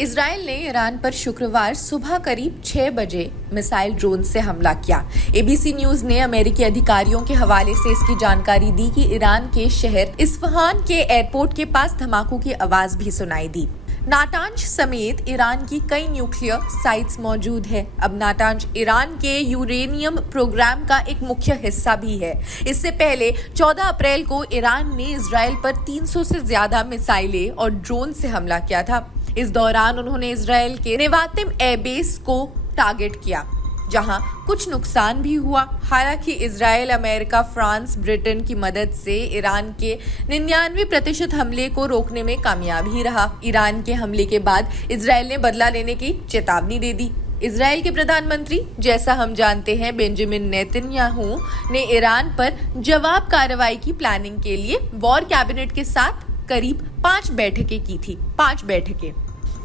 Israel ने Iran पर शुक्रवार सुबह करीब 6 बजे मिसाइल ड्रोन से हमला किया। एबीसी न्यूज ने अमेरिकी अधिकारियों के हवाले से इसकी जानकारी दी कि ईरान के शहर इस्फहान के एयरपोर्ट के पास धमाकों की आवाज भी सुनाई दी। नाटांज समेत ईरान की कई न्यूक्लियर साइट्स मौजूद है। अब नाटांज ईरान के यूरेनियम प्रोग्राम का एक मुख्य हिस्सा भी है। इससे पहले 14 अप्रैल को ईरान ने इजराइल पर 300 से ज्यादा मिसाइलें और ड्रोन से हमला किया था। इस दौरान उन्होंने इजराइल के नेवातिम एयरबेस को टारगेट किया, जहां कुछ नुकसान भी हुआ। हालांकि इजराइल, अमेरिका, फ्रांस, ब्रिटेन की मदद से ईरान के 99% हमले को रोकने में कामयाब ही रहा। ईरान के हमले के बाद इजराइल ने बदला लेने की चेतावनी दे दी। इजराइल के प्रधानमंत्री, जैसा हम जानते हैं, बेंजामिन नेतन्याहू ने ईरान पर जवाब कार्रवाई की प्लानिंग के लिए वॉर कैबिनेट के साथ करीब 5 बैठकें की थी। 5 बैठकें।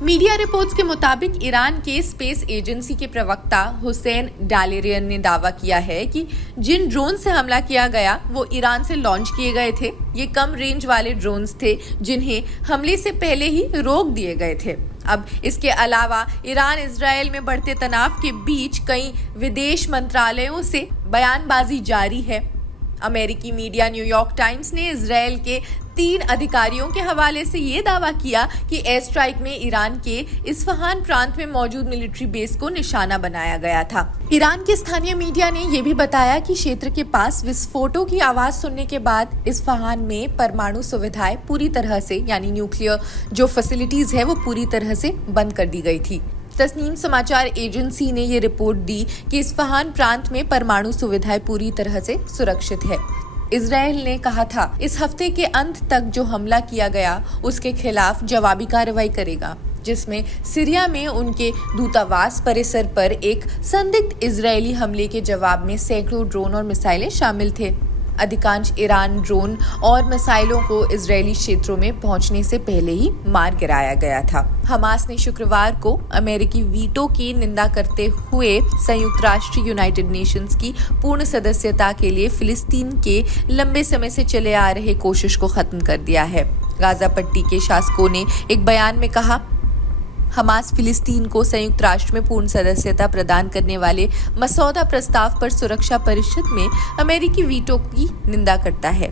मीडिया रिपोर्ट्स के मुताबिक ईरान के स्पेस एजेंसी के प्रवक्ता हुसैन डालेरियन ने दावा किया है कि जिन ड्रोन से हमला किया गया वो ईरान से लॉन्च किए गए थे। ये कम रेंज वाले ड्रोन्स थे जिन्हें हमले से पहले ही रोक दिए गए थे। अब इसके अलावा ईरान इजराइल में बढ़ते तनाव के बीच कई विदेश मंत्रालयों से बयानबाजी जारी है। अमेरिकी मीडिया न्यूयॉर्क टाइम्स ने इजराइल के 3 अधिकारियों के हवाले से ये दावा किया कि एयर स्ट्राइक में ईरान के इस्फहान प्रांत में मौजूद मिलिट्री बेस को निशाना बनाया गया था। ईरान के स्थानीय मीडिया ने यह भी बताया कि क्षेत्र के पास विस्फोटों की आवाज सुनने के बाद इस्फहान में परमाणु सुविधाएं पूरी तरह से, यानी न्यूक्लियर जो फैसिलिटीज है, वो पूरी तरह से बंद कर दी गई थी। तस्नीम समाचार एजेंसी ने ये रिपोर्ट दी कि इस्फहान प्रांत में परमाणु सुविधाएं पूरी तरह से सुरक्षित है। इजराइल ने कहा था इस हफ्ते के अंत तक जो हमला किया गया उसके खिलाफ जवाबी कार्रवाई करेगा, जिसमें सीरिया में उनके दूतावास परिसर पर एक संदिग्ध इजरायली हमले के जवाब में सैकड़ों ड्रोन और मिसाइलें शामिल थे। अधिकांश ईरान ड्रोन और मिसाइलों को इजरायली क्षेत्रों में पहुंचने से पहले ही मार गिराया गया था। हमास ने शुक्रवार को अमेरिकी वीटो की निंदा करते हुए संयुक्त राष्ट्र यूनाइटेड नेशंस की पूर्ण सदस्यता के लिए फिलिस्तीन के लंबे समय से चले आ रहे कोशिश को खत्म कर दिया है। गाजा पट्टी के शासकों ने एक बयान में कहा, हमास फिलिस्तीन को संयुक्त राष्ट्र में पूर्ण सदस्यता प्रदान करने वाले मसौदा प्रस्ताव पर सुरक्षा परिषद में अमेरिकी वीटो की निंदा करता है।